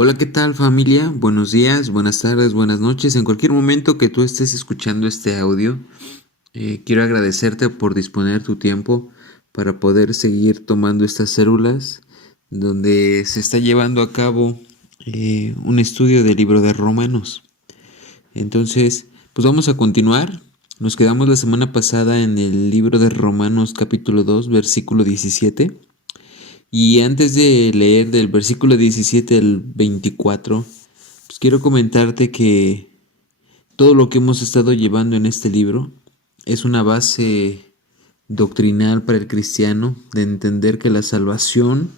Hola, ¿qué tal familia? Buenos días, buenas tardes, buenas noches. En cualquier momento que tú estés escuchando este audio, quiero agradecerte por disponer tu tiempo para poder seguir tomando estas células donde se está llevando a cabo un estudio del libro de Romanos. Entonces, pues vamos a continuar. Nos quedamos la semana pasada en el libro de Romanos capítulo 2, versículo 17. Y antes de leer del versículo 17 al 24, pues quiero comentarte que todo lo que hemos estado llevando en este libro es una base doctrinal para el cristiano de entender que la salvación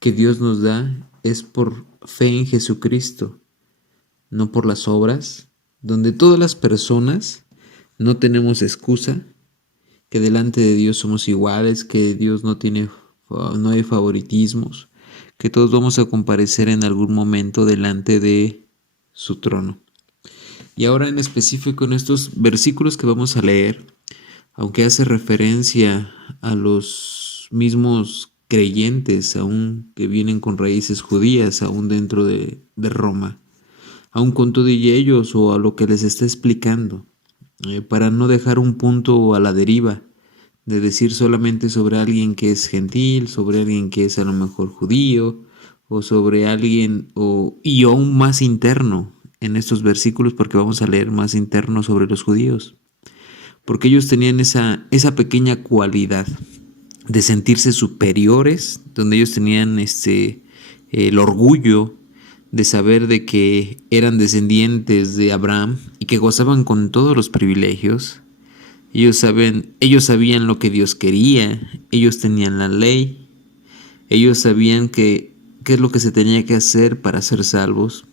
que Dios nos da es por fe en Jesucristo, no por las obras, donde todas las personas no tenemos excusa, que delante de Dios somos iguales, que Dios no hay favoritismos, que todos vamos a comparecer en algún momento delante de su trono. Y ahora en específico en estos versículos que vamos a leer, aunque hace referencia a los mismos creyentes, aún que vienen con raíces judías, aún dentro de Roma, aún con todo y ellos o a lo que les está explicando, para no dejar un punto a la deriva, de decir solamente sobre alguien que es gentil, sobre alguien que es a lo mejor judío, o sobre alguien, y aún más interno en estos versículos, porque vamos a leer más interno sobre los judíos, porque ellos tenían esa pequeña cualidad de sentirse superiores, donde ellos tenían el orgullo de saber de que eran descendientes de Abraham y que gozaban con todos los privilegios. Ellos sabían lo que Dios quería, ellos tenían la ley, ellos sabían qué es lo que se tenía que hacer para ser salvos.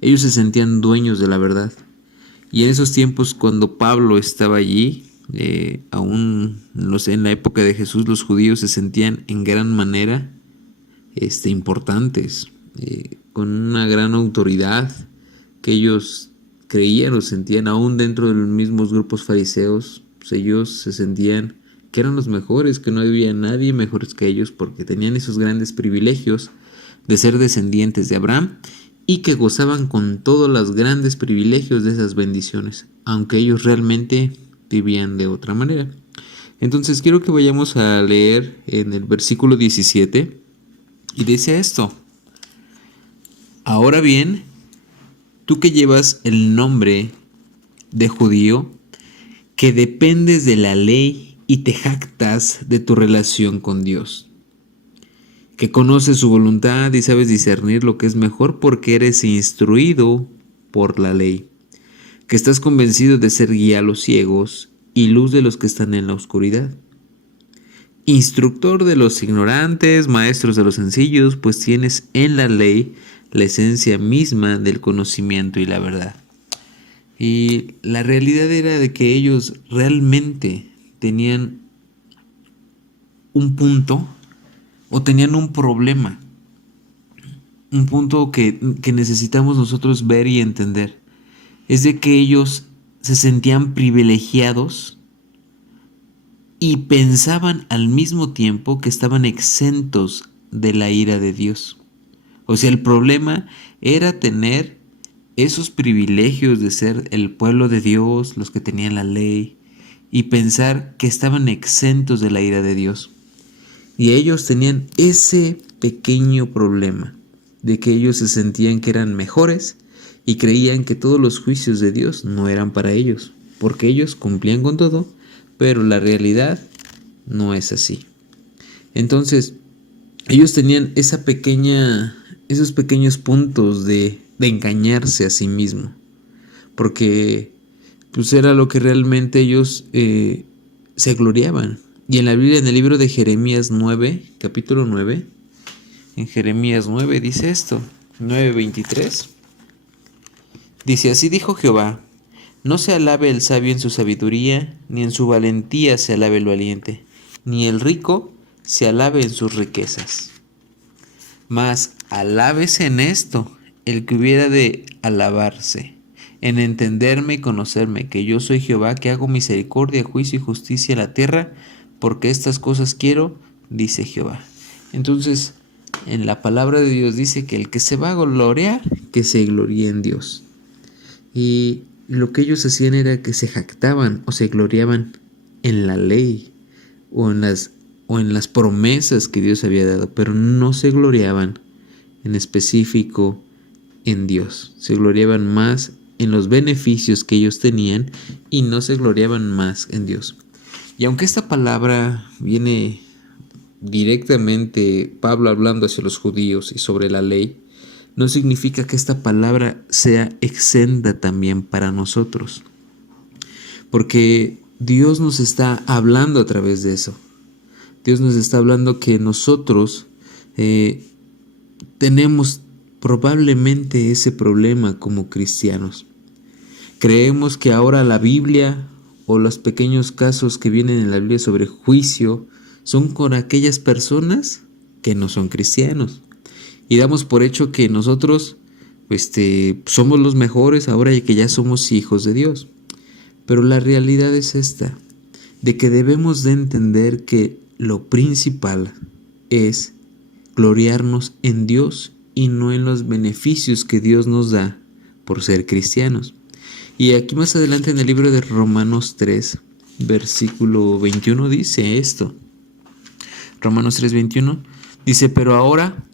Ellos se sentían dueños de la verdad. Y en esos tiempos, cuando Pablo estaba allí, aún en la época de Jesús, los judíos se sentían en gran manera importantes, con una gran autoridad que ellos creían o sentían, aún dentro de los mismos grupos fariseos. Pues ellos se sentían que eran los mejores, que no había nadie mejores que ellos, porque tenían esos grandes privilegios de ser descendientes de Abraham y que gozaban con todos los grandes privilegios de esas bendiciones, aunque ellos realmente vivían de otra manera. Entonces quiero que vayamos a leer en el versículo 17 y dice esto: ahora bien, tú que llevas el nombre de judío, que dependes de la ley y te jactas de tu relación con Dios, que conoces su voluntad y sabes discernir lo que es mejor porque eres instruido por la ley, que estás convencido de ser guía a los ciegos y luz de los que están en la oscuridad, instructor de los ignorantes, maestros de los sencillos, pues tienes en la ley la esencia misma del conocimiento y la verdad. Y la realidad era de que ellos realmente tenían un punto o tenían un problema, un punto que necesitamos nosotros ver y entender. Es de que ellos se sentían privilegiados y pensaban al mismo tiempo que estaban exentos de la ira de Dios. O sea, el problema era tener esos privilegios de ser el pueblo de Dios, los que tenían la ley, y pensar que estaban exentos de la ira de Dios. Y ellos tenían ese pequeño problema, de que ellos se sentían que eran mejores y creían que todos los juicios de Dios no eran para ellos, porque ellos cumplían con todo, pero la realidad no es así. Entonces, ellos tenían esos pequeños puntos de engañarse a sí mismo, porque pues era lo que realmente ellos se gloriaban. Y en la Biblia, en el libro de Jeremías 9, capítulo 9, en Jeremías 9 dice esto, 9:23, dice: así dijo Jehová, no se alabe el sabio en su sabiduría, ni en su valentía se alabe el valiente, ni el rico se alabe en sus riquezas. Mas alábese en esto el que hubiera de alabarse, en entenderme y conocerme, que yo soy Jehová, que hago misericordia, juicio y justicia en la tierra, porque estas cosas quiero, dice Jehová. Entonces, en la palabra de Dios dice que el que se va a gloriar, que se gloríe en Dios. Y lo que ellos hacían era que se jactaban o se gloriaban en la ley o en las promesas que Dios había dado, pero no se gloriaban en específico en Dios. Se gloriaban más en los beneficios que ellos tenían y no se gloriaban más en Dios. Y aunque esta palabra viene directamente Pablo hablando hacia los judíos y sobre la ley, no significa que esta palabra sea exenta también para nosotros, porque Dios nos está hablando a través de eso. Dios nos está hablando que nosotros tenemos probablemente ese problema como cristianos. Creemos que ahora la Biblia o los pequeños casos que vienen en la Biblia sobre juicio son con aquellas personas que no son cristianos. Y damos por hecho que nosotros somos los mejores ahora y que ya somos hijos de Dios. Pero la realidad es esta, de que debemos de entender que lo principal es gloriarnos en Dios y no en los beneficios que Dios nos da por ser cristianos. Y aquí más adelante en el libro de Romanos 3, versículo 21 dice esto. Romanos 3, 21 dice: pero ahora,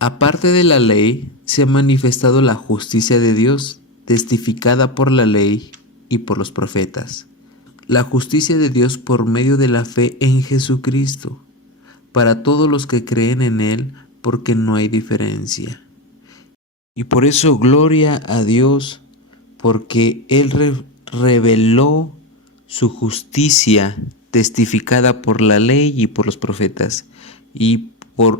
aparte de la ley, se ha manifestado la justicia de Dios, testificada por la ley y por los profetas. La justicia de Dios por medio de la fe en Jesucristo, para todos los que creen en Él, porque no hay diferencia. Y por eso gloria a Dios, porque Él reveló su justicia testificada por la ley y por los profetas, y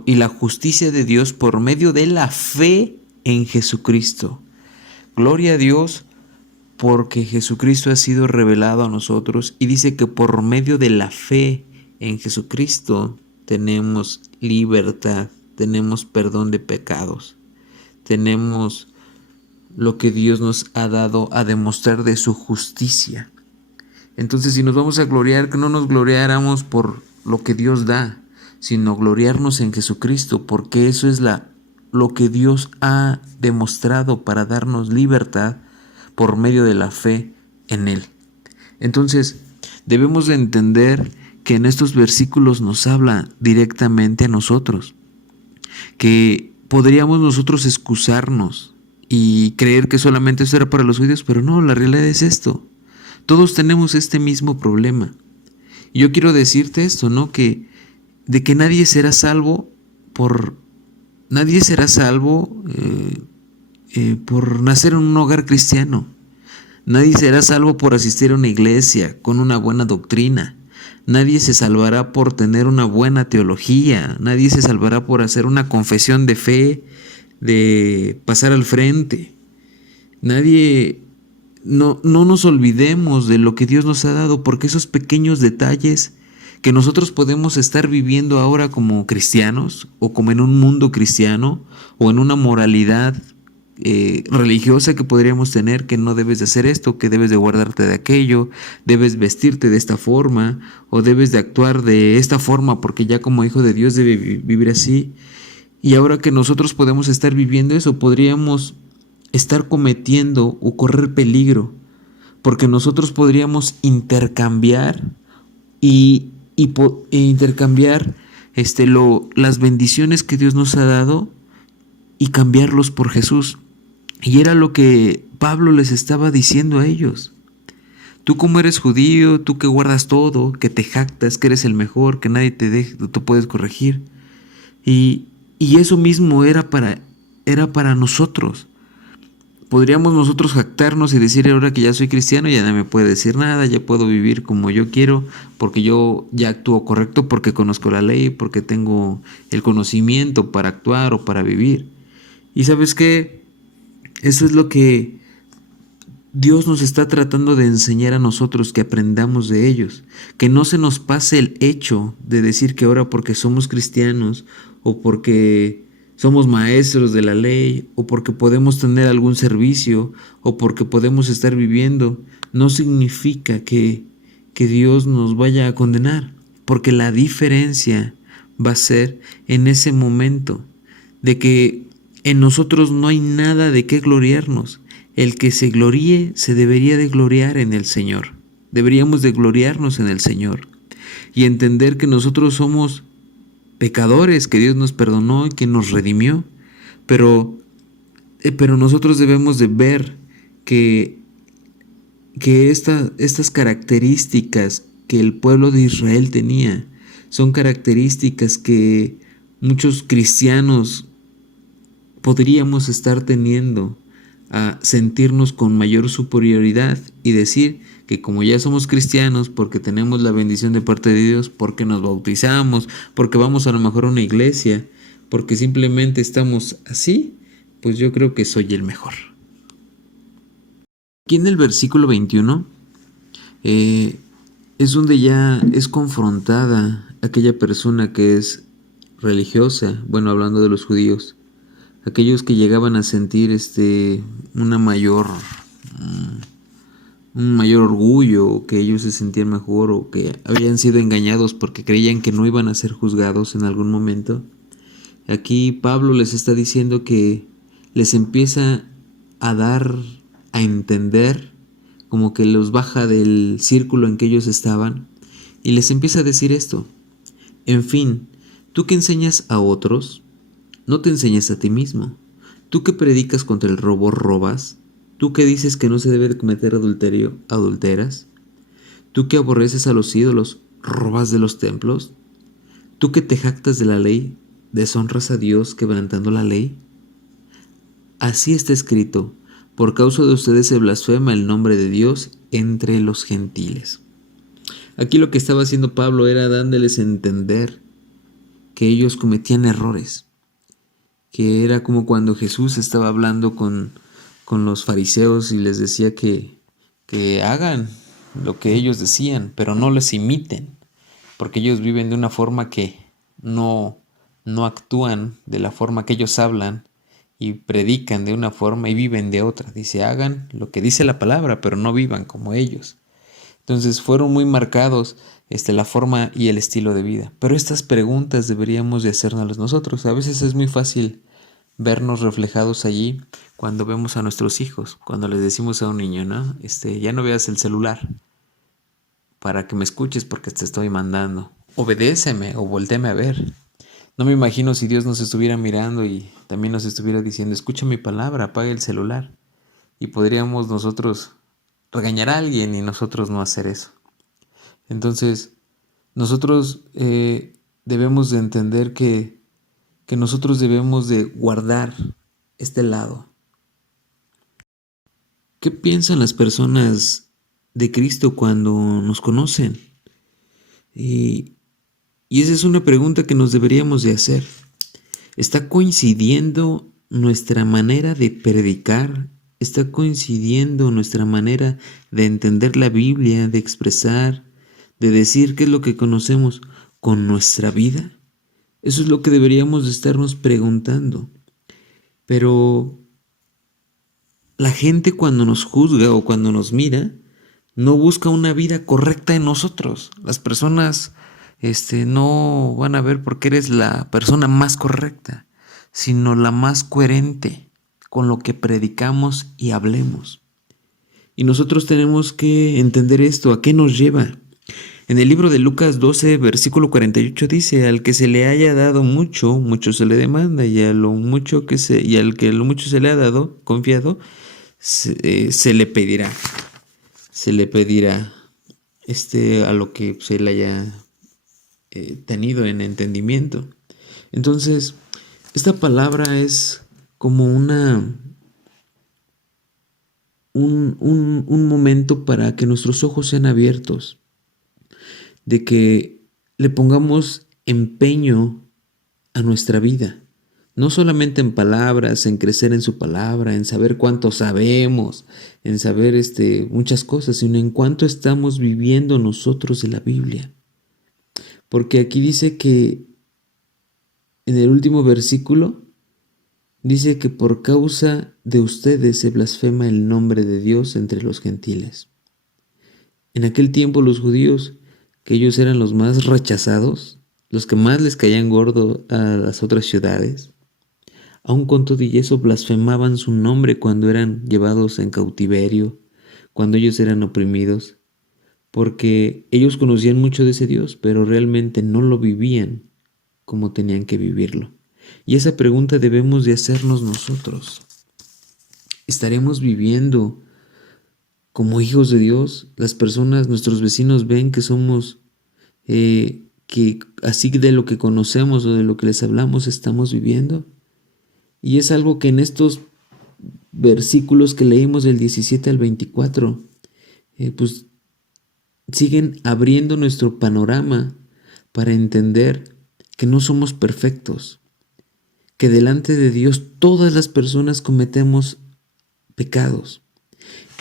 la justicia de Dios por medio de la fe en Jesucristo. Gloria a Dios porque Jesucristo ha sido revelado a nosotros, y dice que por medio de la fe en Jesucristo tenemos libertad, tenemos perdón de pecados, tenemos lo que Dios nos ha dado a demostrar de su justicia. Entonces, si nos vamos a gloriar, que no nos gloriáramos por lo que Dios da, sino gloriarnos en Jesucristo, porque eso es lo que Dios ha demostrado para darnos libertad por medio de la fe en Él. Entonces, debemos de entender que en estos versículos nos habla directamente a nosotros, que podríamos nosotros excusarnos y creer que solamente eso era para los judíos, pero no, la realidad es esto. Todos tenemos este mismo problema. Y yo quiero decirte esto, ¿no? De que nadie será salvo por nacer en un hogar cristiano. Nadie será salvo por asistir a una iglesia con una buena doctrina. Nadie se salvará por tener una buena teología. Nadie se salvará por hacer una confesión de fe, de pasar al frente. No nos olvidemos de lo que Dios nos ha dado, porque esos pequeños detalles que nosotros podemos estar viviendo ahora como cristianos, o como en un mundo cristiano, o en una moralidad religiosa que podríamos tener, que no debes de hacer esto, que debes de guardarte de aquello, debes vestirte de esta forma, o debes de actuar de esta forma, porque ya como hijo de Dios debe vivir así. Y ahora que nosotros podemos estar viviendo eso, podríamos estar cometiendo o correr peligro, porque nosotros podríamos intercambiar las bendiciones que Dios nos ha dado y cambiarlos por Jesús. Y era lo que Pablo les estaba diciendo a ellos. Tú, como eres judío, tú que guardas todo, que te jactas, que eres el mejor, que nadie te puedes corregir. Y eso mismo era para nosotros. Podríamos nosotros jactarnos y decir: ahora que ya soy cristiano, ya no me puede decir nada, ya puedo vivir como yo quiero, porque yo ya actúo correcto, porque conozco la ley, porque tengo el conocimiento para actuar o para vivir. Y ¿sabes qué? Eso es lo que Dios nos está tratando de enseñar a nosotros, que aprendamos de ellos, que no se nos pase el hecho de decir que ahora porque somos cristianos, o porque somos maestros de la ley, o porque podemos tener algún servicio, o porque podemos estar viviendo, no significa que Dios nos vaya a condenar, porque la diferencia va a ser en ese momento de que en nosotros no hay nada de qué gloriarnos. El que se gloríe se debería de gloriar en el Señor. Deberíamos de gloriarnos en el Señor y entender que nosotros somos pecadores, que Dios nos perdonó y que nos redimió, pero nosotros debemos de ver que, estas características que el pueblo de Israel tenía son características que muchos cristianos podríamos estar teniendo, a sentirnos con mayor superioridad y decir que como ya somos cristianos, porque tenemos la bendición de parte de Dios, porque nos bautizamos, porque vamos a lo mejor a una iglesia, porque simplemente estamos así, pues yo creo que soy el mejor. Aquí en el versículo 21 es donde ya es confrontada aquella persona que es religiosa, bueno, hablando de los judíos, aquellos que llegaban a sentir una mayor un mayor orgullo, o que ellos se sentían mejor, o que habían sido engañados porque creían que no iban a ser juzgados en algún momento. Aquí Pablo les está diciendo que les empieza a dar a entender, como que los baja del círculo en que ellos estaban, y les empieza a decir esto: en fin, tú que enseñas a otros, no te enseñes a ti mismo. Tú que predicas contra el robo, robas. Tú que dices que no se debe de cometer adulterio, adulteras. Tú que aborreces a los ídolos, robas de los templos. Tú que te jactas de la ley, deshonras a Dios quebrantando la ley. Así está escrito: por causa de ustedes se blasfema el nombre de Dios entre los gentiles. Aquí lo que estaba haciendo Pablo era dándoles a entender que ellos cometían errores, que era como cuando Jesús estaba hablando con los fariseos y les decía que hagan lo que ellos decían, pero no les imiten, porque ellos viven de una forma que no actúan de la forma que ellos hablan, y predican de una forma y viven de otra. Dice, hagan lo que dice la palabra, pero no vivan como ellos. Entonces fueron muy marcados la forma y el estilo de vida. Pero estas preguntas deberíamos de hacernos nosotros. A veces es muy fácil vernos reflejados allí cuando vemos a nuestros hijos, cuando les decimos a un niño, ¿no? Ya no veas el celular para que me escuches porque te estoy mandando. Obedéceme o voltéame a ver. No me imagino si Dios nos estuviera mirando y también nos estuviera diciendo, escucha mi palabra, apaga el celular. Y podríamos nosotros regañar a alguien y nosotros no hacer eso. Entonces, nosotros debemos de entender que nosotros debemos de guardar este lado. ¿Qué piensan las personas de Cristo cuando nos conocen? Y esa es una pregunta que nos deberíamos de hacer. ¿Está coincidiendo nuestra manera de predicar? ¿Está coincidiendo nuestra manera de entender la Biblia, de expresar, de decir qué es lo que conocemos con nuestra vida? Eso es lo que deberíamos de estarnos preguntando. Pero la gente cuando nos juzga o cuando nos mira, no busca una vida correcta en nosotros. Las personas no van a ver porque eres la persona más correcta, sino la más coherente con lo que predicamos y hablemos. Y nosotros tenemos que entender esto, ¿a qué nos lleva? En el libro de Lucas 12, versículo 48 dice, al que se le haya dado mucho, mucho se le demanda, y al que lo mucho se le ha dado, confiado, se le pedirá. Se le pedirá a lo que se le haya tenido en entendimiento. Entonces, esta palabra es como un momento para que nuestros ojos sean abiertos, de que le pongamos empeño a nuestra vida, no solamente en palabras, en crecer en su palabra, en saber cuánto sabemos, en saber muchas cosas, sino en cuánto estamos viviendo nosotros de la Biblia. Porque aquí dice que en el último versículo dice que por causa de ustedes se blasfema el nombre de Dios entre los gentiles. En aquel tiempo los judíos, que ellos eran los más rechazados, los que más les caían gordo a las otras ciudades, Aun con todo y eso blasfemaban su nombre cuando eran llevados en cautiverio, cuando ellos eran oprimidos, porque ellos conocían mucho de ese Dios, pero realmente no lo vivían como tenían que vivirlo. Y esa pregunta debemos de hacernos nosotros. ¿Estaremos viviendo como hijos de Dios? Las personas, nuestros vecinos ven que somos, que así de lo que conocemos o de lo que les hablamos estamos viviendo. Y es algo que en estos versículos que leímos del 17 al 24, pues siguen abriendo nuestro panorama para entender que no somos perfectos, que delante de Dios todas las personas cometemos pecados.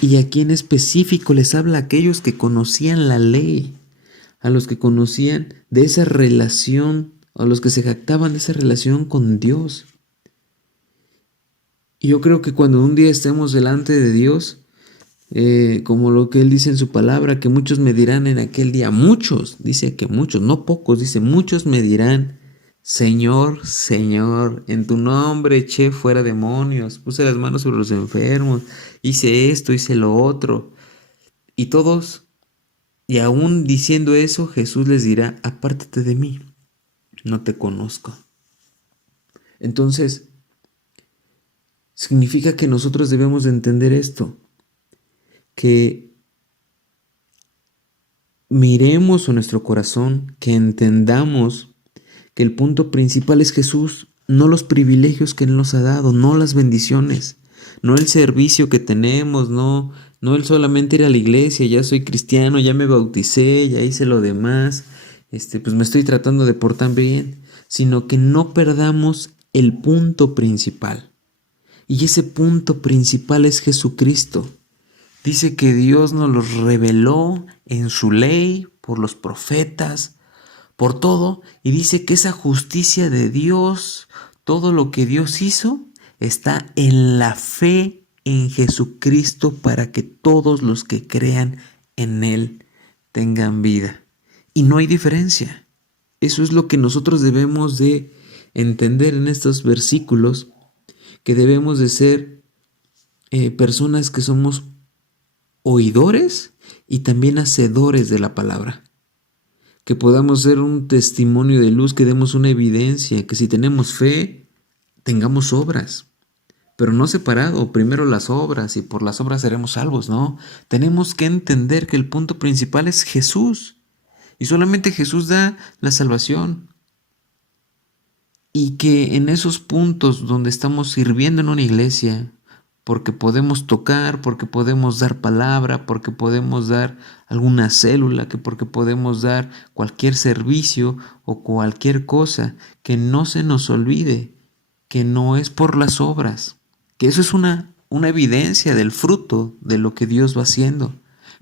Y aquí en específico les habla a aquellos que conocían la ley, a los que conocían de esa relación, a los que se jactaban de esa relación con Dios. Y yo creo que cuando un día estemos delante de Dios, como lo que Él dice en su palabra, que muchos me dirán en aquel día, muchos, dice que muchos, no pocos, dice muchos me dirán, Señor, Señor, en tu nombre eché fuera demonios, puse las manos sobre los enfermos, hice esto, hice lo otro. Y todos, y aún diciendo eso, Jesús les dirá, apártate de mí, no te conozco. Entonces, significa que nosotros debemos de entender esto, que miremos a nuestro corazón, que entendamos que el punto principal es Jesús, no los privilegios que Él nos ha dado, no las bendiciones, no el servicio que tenemos, no el solamente ir a la iglesia, ya soy cristiano, ya me bauticé, ya hice lo demás, pues me estoy tratando de portar bien, sino que no perdamos el punto principal. Y ese punto principal es Jesucristo. Dice que Dios nos los reveló en su ley, por los profetas, por todo, y dice que esa justicia de Dios, todo lo que Dios hizo, está en la fe en Jesucristo para que todos los que crean en Él tengan vida. Y no hay diferencia. Eso es lo que nosotros debemos de entender en estos versículos, que debemos de ser personas que somos oidores y también hacedores de la palabra. Que podamos ser un testimonio de luz, que demos una evidencia, que si tenemos fe, tengamos obras. Pero no separado, primero las obras y por las obras seremos salvos, no. Tenemos que entender que el punto principal es Jesús. Y solamente Jesús da la salvación. Y que en esos puntos donde estamos sirviendo en una iglesia, porque podemos tocar, porque podemos dar palabra, porque podemos dar alguna célula, porque podemos dar cualquier servicio o cualquier cosa, que no se nos olvide que no es por las obras, que eso es una evidencia del fruto de lo que Dios va haciendo.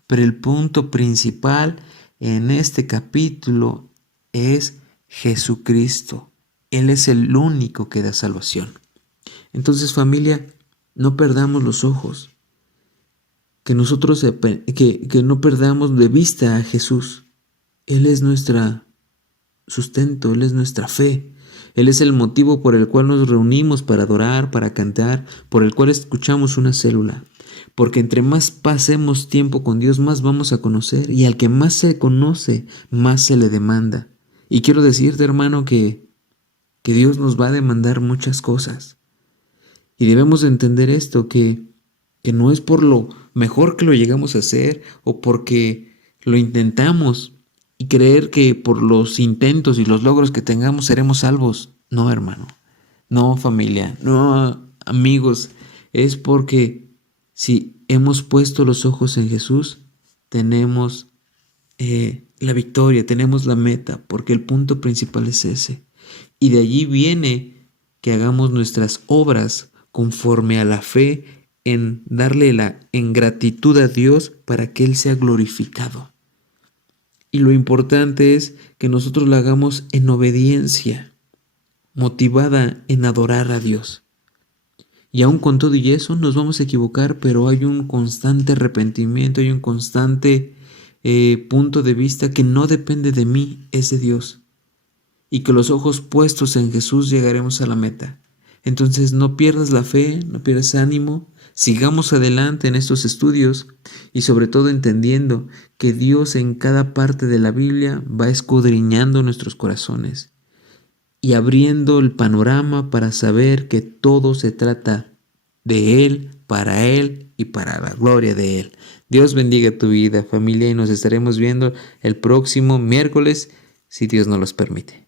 Pero el punto principal en este capítulo es Jesucristo. Él es el único que da salvación. Entonces, familia, no perdamos los ojos, que nosotros que no perdamos de vista a Jesús. Él es nuestro sustento, Él es nuestra fe. Él es el motivo por el cual nos reunimos para adorar, para cantar, por el cual escuchamos una célula. Porque entre más pasemos tiempo con Dios, más vamos a conocer. Y al que más se conoce, más se le demanda. Y quiero decirte, hermano, que Dios nos va a demandar muchas cosas. Y debemos entender esto, que no es por lo mejor que lo llegamos a hacer o porque lo intentamos y creer que por los intentos y los logros que tengamos seremos salvos. No, hermano. No, familia. No, amigos. Es porque si hemos puesto los ojos en Jesús, tenemos la victoria, tenemos la meta, porque el punto principal es ese. Y de allí viene que hagamos nuestras obras conforme a la fe, en darle en gratitud a Dios para que Él sea glorificado. Y lo importante es que nosotros lo hagamos en obediencia, motivada en adorar a Dios. Y aún con todo y eso nos vamos a equivocar, pero hay un constante arrepentimiento, hay un constante punto de vista que no depende de mí, es de Dios. Y que los ojos puestos en Jesús llegaremos a la meta. Entonces no pierdas la fe, no pierdas ánimo, sigamos adelante en estos estudios y sobre todo entendiendo que Dios en cada parte de la Biblia va escudriñando nuestros corazones y abriendo el panorama para saber que todo se trata de Él y para la gloria de Él. Dios bendiga tu vida, familia, y nos estaremos viendo el próximo miércoles, si Dios nos los permite.